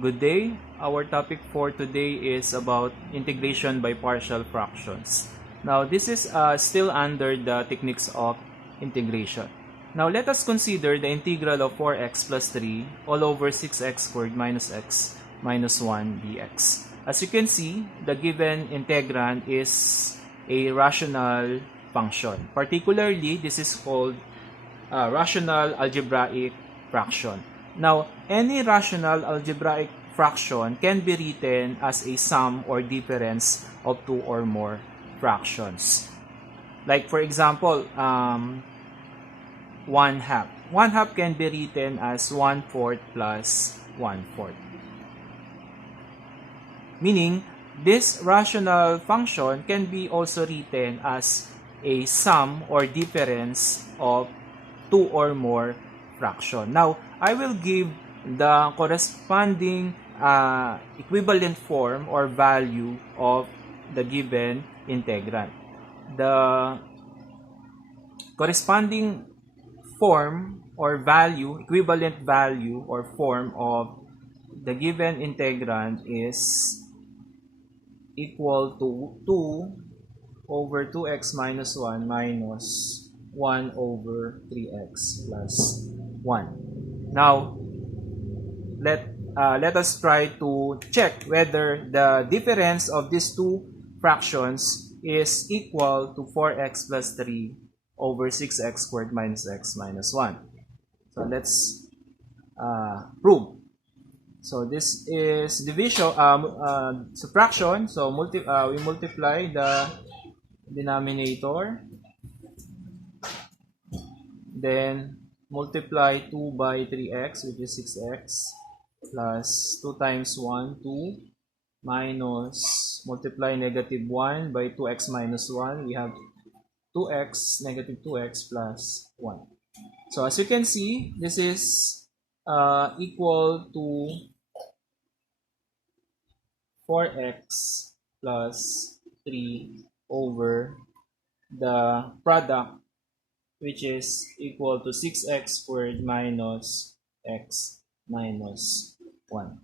Good day. Our topic for today is about integration by partial fractions. Now, this is still under the techniques of integration. Now, let us consider the integral of 4x plus 3 all over 6x squared minus x minus 1 dx. As you can see, the given integrand is a rational function. Particularly, this is called rational algebraic fraction. Now, any rational algebraic fraction can be written as a sum or difference of two or more fractions. Like for example, 1/2. 1/2 can be written as 1/4 plus 1/4. Meaning, this rational function can be also written as a sum or difference of two or more fraction. Now, I will give the corresponding equivalent form or value of the given integrand. The corresponding form or value, equivalent value or form of the given integrand is equal to 2 over 2x minus 1 minus 1 over 3x plus 1. Now, let us try to check whether the difference of these two fractions is equal to 4x plus 3 over 6x squared minus x minus 1. So let's prove. So this is division, subtraction. So we multiply the denominator, then multiply 2 by 3x, which is 6x, plus 2 times 1, 2, minus, multiply negative 1 by 2x minus 1, we have 2x, negative 2x plus 1. So as you can see, this is equal to 4x plus 3 over the product, which is equal to 6x squared minus x minus 1.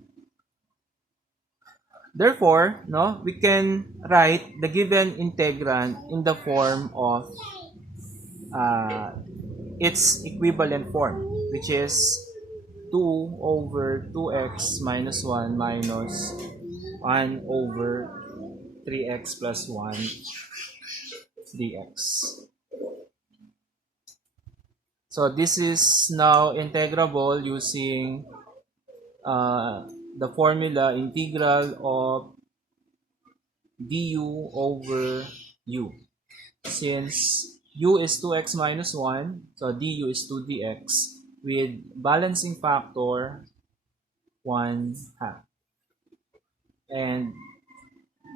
Therefore, we can write the given integrand in the form of its equivalent form, which is 2 over 2x minus 1 minus 1 over 3x plus 1 dx. So this is now integrable using the formula integral of du over u. Since u is 2x minus 1, so du is 2 dx with balancing factor 1/2. And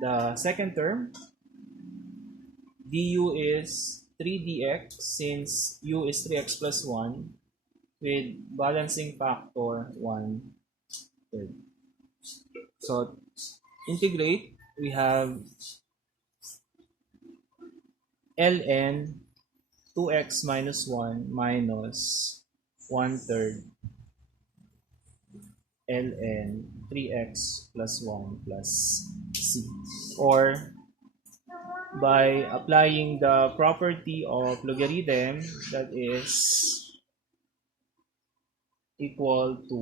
the second term, du is 3 dx since u is 3x plus 1 with balancing factor 1/3. So integrate, we have ln 2x minus 1 minus 1/3 ln 3x plus 1 plus c. Or by applying the property of logarithm, that is equal to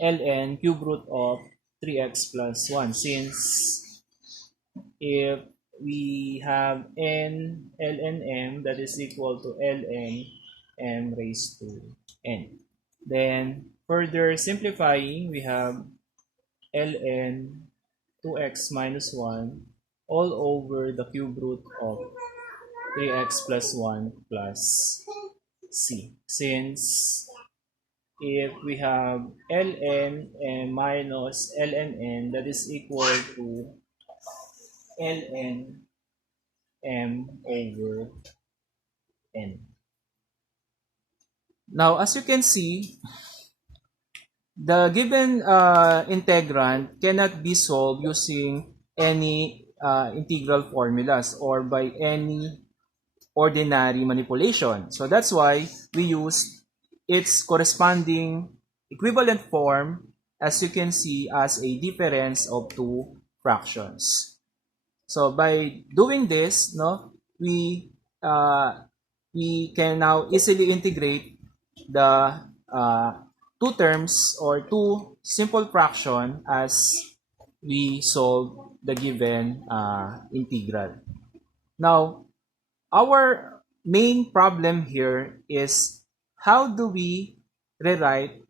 ln cube root of 3x plus 1, since if we have n ln m, that is equal to ln m raised to n. Then further simplifying, we have ln 2x minus 1 all over the cube root of 3x plus 1 plus c. Since if we have ln m minus ln n, that is equal to ln m over n. Now, as you can see, the given integrand cannot be solved using any integral formulas or by any ordinary manipulation. So that's why we use its corresponding equivalent form, as you can see, as a difference of two fractions. So by doing this, no, we can now easily integrate the two terms or two simple fraction as we solve the given integral. Now, our main problem here is how do we rewrite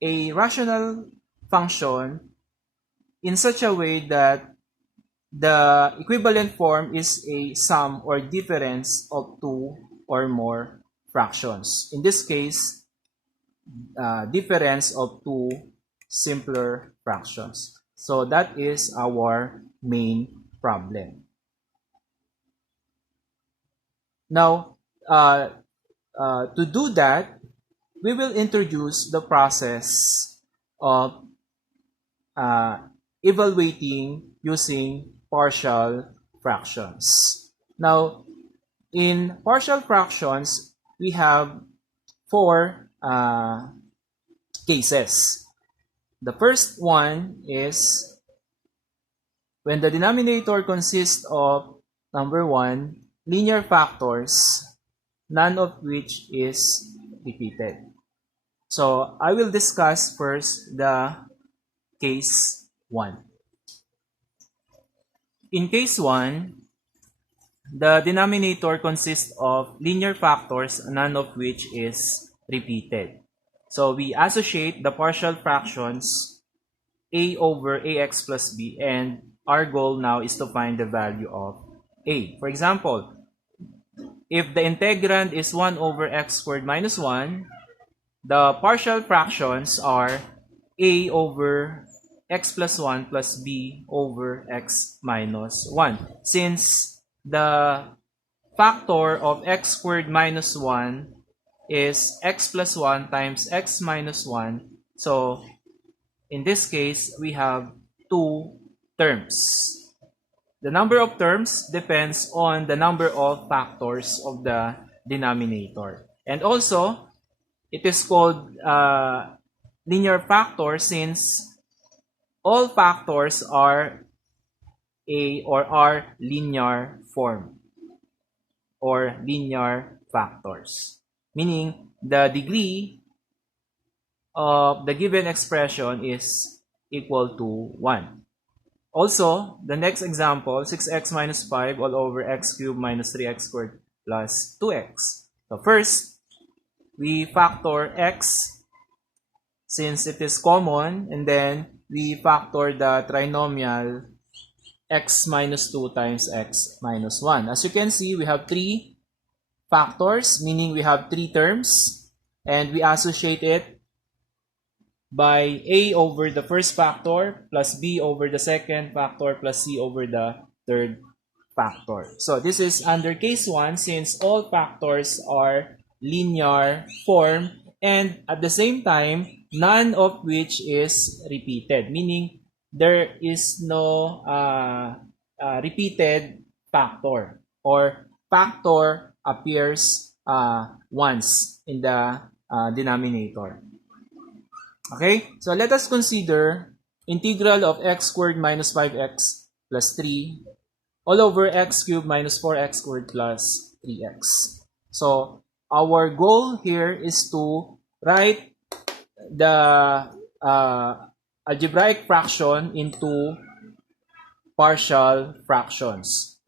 a rational function in such a way that the equivalent form is a sum or difference of two or more fractions. In this case, difference of two simpler fractions. So that is our main problem. Now, to do that, we will introduce the process of evaluating using partial fractions. Now, in partial fractions, we have four cases. The first one is when the denominator consists of, number one, linear factors, none of which is repeated. So I will discuss first the case 1. In case 1, the denominator consists of linear factors, none of which is repeated. So we associate the partial fractions a over ax plus b, and our goal now is to find the value of a. For example, if the integrand is 1 over x squared minus 1, the partial fractions are a over x plus 1 plus b over x minus 1. Since the factor of x squared minus 1 is x plus 1 times x minus 1, so in this case, we have two terms. The number of terms depends on the number of factors of the denominator. And also, it is called linear factor since all factors are are linear form or linear factors. Meaning, the degree of the given expression is equal to 1. Also, the next example, 6x minus 5 all over x cubed minus 3x squared plus 2x. So first, we factor x since it is common, and then we factor the trinomial x minus 2 times x minus 1. As you can see, we have three factors, meaning we have three terms, and we associate it by a over the first factor plus b over the second factor plus c over the third factor. So this is under case 1 since all factors are linear form and at the same time none of which is repeated, meaning there is no repeated factor or factor appears once in the denominator. Okay, so let us consider integral of x squared minus 5x plus 3 all over x cubed minus 4x squared plus 3x. So our goal here is to write the algebraic fraction into partial fractions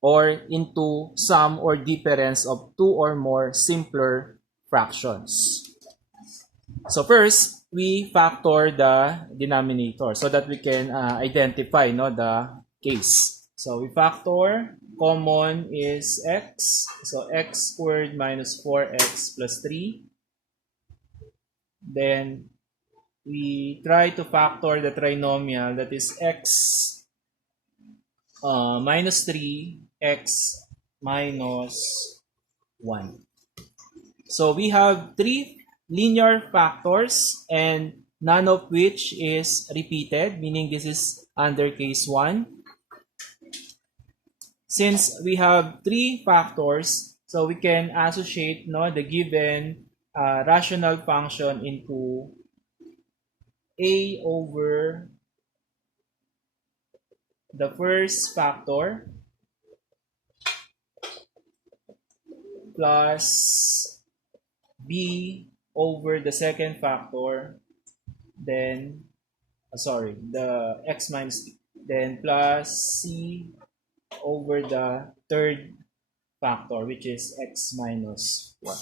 or into sum or difference of two or more simpler fractions. So first, we factor the denominator so that we can identify the case. So we factor, common is x. So x squared minus 4x plus 3. Then we try to factor the trinomial, that is x minus 3, x minus 1. So we have three linear factors and none of which is repeated, meaning this is under case 1. Since we have three factors, so we can associate the given rational function into a over the first factor plus b over the second factor, then the x minus b, then plus c over the third factor, which is x minus 1.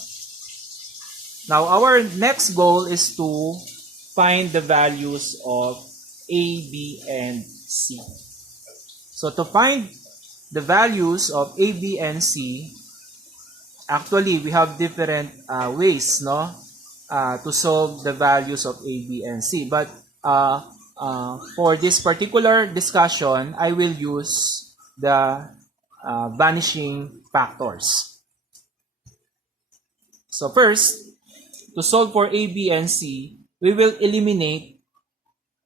Now, our next goal is to find the values of a, b, and c. So, to find the values of a, b, and c, actually, we have different ways, no, to solve the values of a, b, and c. But for this particular discussion, I will use the vanishing factors. So first, to solve for a, b, and c, we will eliminate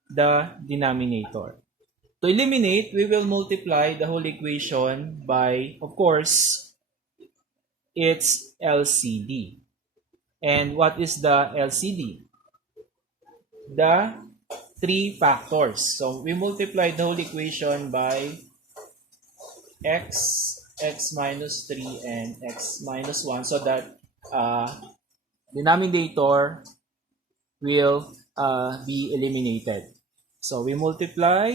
the denominator. To eliminate, we will multiply the whole equation by, of course, its LCD. And what is the LCD? The three factors. So we multiply the whole equation by x, x minus 3, and x minus 1 so that denominator will be eliminated. So we multiply.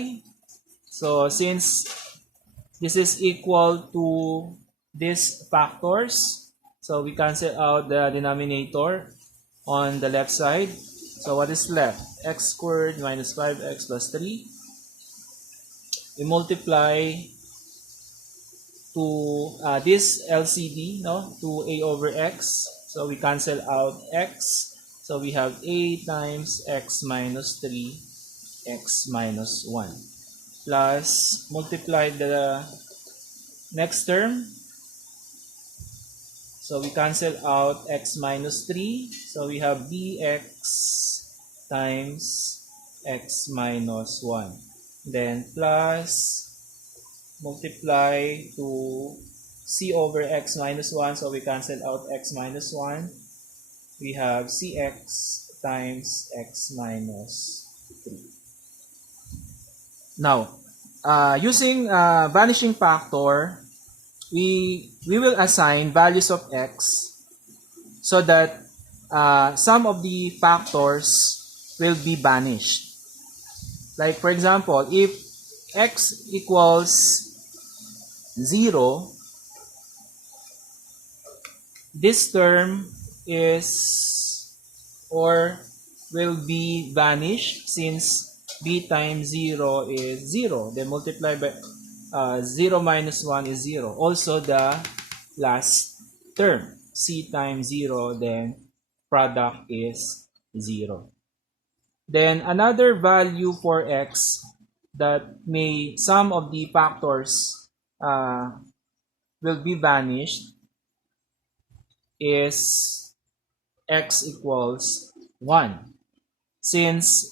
So since this is equal to these factors, so we cancel out the denominator on the left side. So what is left? X squared minus 5x plus 3. We multiply to this LCD, no, to a over x. So we cancel out x. So we have a times x minus 3, x minus 1. Plus, multiply the next term. So we cancel out x minus 3. So we have bx times x minus 1. Then plus, multiply to c over x minus 1. So we cancel out x minus 1. We have cx times x minus 3. Now, using vanishing factor, we will assign values of x so that some of the factors will be vanished. Like for example, if x equals 0, this term is or will be vanished since b times 0 is 0. Then multiply by 0 minus 1 is 0. Also the last term, c times 0, then product is 0. Then another value for x that some of the factors will be vanished is x equals 1. Since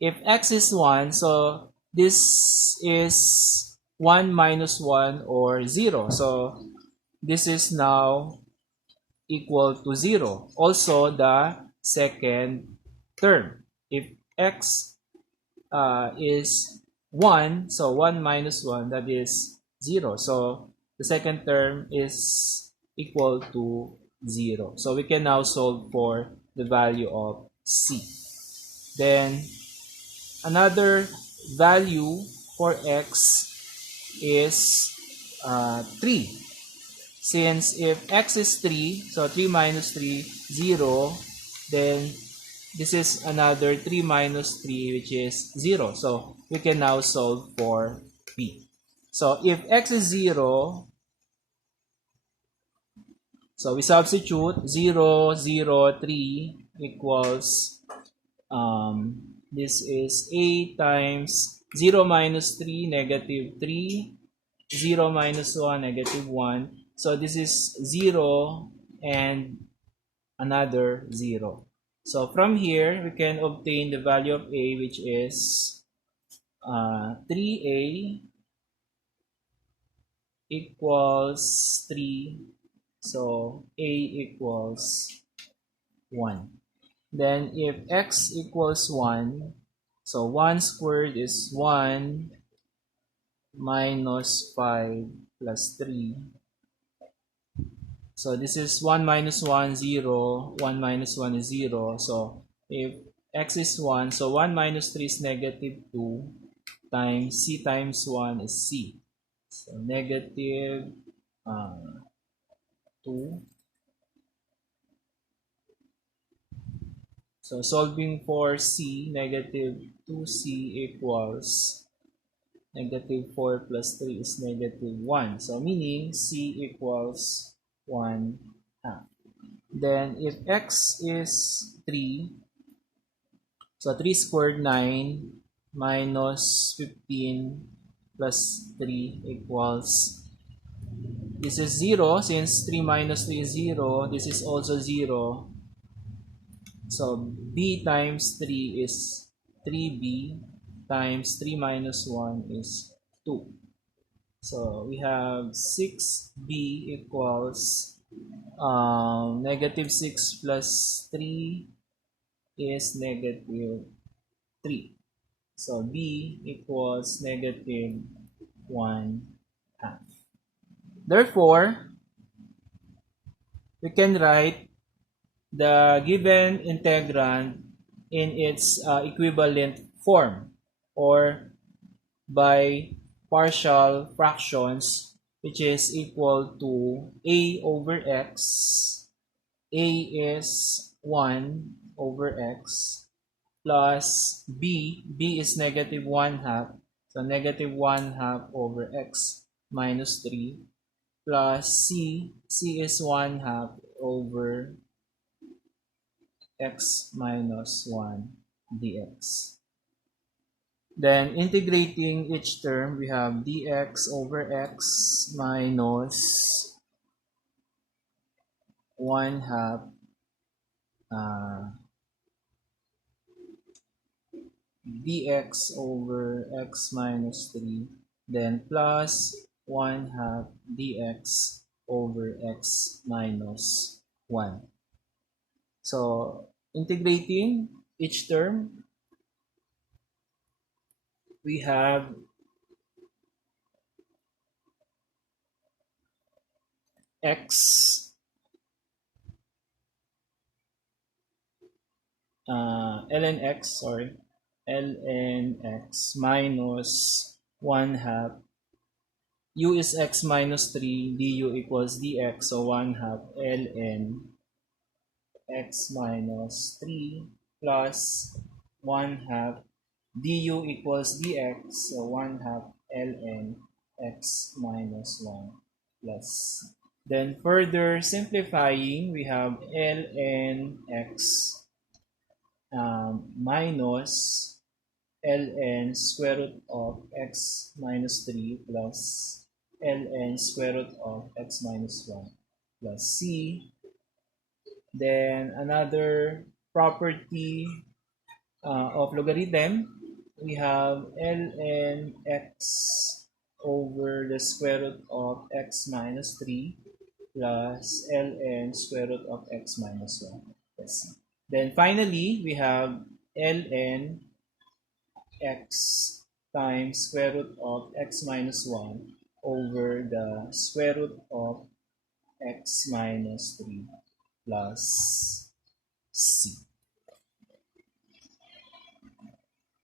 if x is 1, so this is 1 minus 1 or 0. So this is now equal to 0. Also the second term. If x is 1, so 1 minus 1, that is 0. So the second term is equal to 0. So we can now solve for the value of c. Then another value for x is 3. Since if x is 3, so 3 minus 3, 0, then this is another 3 minus 3, which is 0. So we can now solve for b. So if x is 0, so we substitute 0, 0, 3 equals, this is a times 0 minus 3, negative 3, 0 minus 1, negative 1. So this is 0 and another 0. So from here, we can obtain the value of a, which is 3a equals 3. So a equals 1. Then if x equals 1, So 1 squared is 1 minus 5 plus 3. So this is 1 minus 1, 0. 1 minus 1 is 0. So if x is 1, so 1 minus 3 is negative 2 times c times 1 is c. So negative 2. So solving for c, negative 2c equals negative 4 plus 3 is negative 1. So meaning c equals 1 half. Then if x is 3, so 3 squared 9 minus 15 plus 3 equals, this is 0. Since 3 minus 3 is 0, this is also 0. So b times 3 is 3b times 3 minus 1 is 2. So we have 6b equals negative 6 plus 3 is negative 3. So b equals negative 1 half. Therefore, we can write the given integrand in its equivalent form, or by partial fractions, which is equal to a over x. A is 1 over x plus b is negative 1 half, so negative 1 half over x minus 3 plus c is 1 half over x minus 1 dx. Then integrating each term, we have dx over x minus 1 half dx over x minus 3, then plus 1 half dx over x minus 1. So integrating each term, we have x ln x minus 1 half u is x minus 3 du equals dx, so 1 half ln x minus 3 plus 1 half du equals dx, so 1 half ln x minus 1 plus. Then further simplifying, we have ln x minus ln square root of x minus 3 plus ln square root of x minus 1 plus c. Then another property of logarithm, we have ln x over the square root of x minus 3 plus ln square root of x minus 1 plus c. Then finally, we have ln x times square root of x minus 1 over the square root of x minus 3 plus c.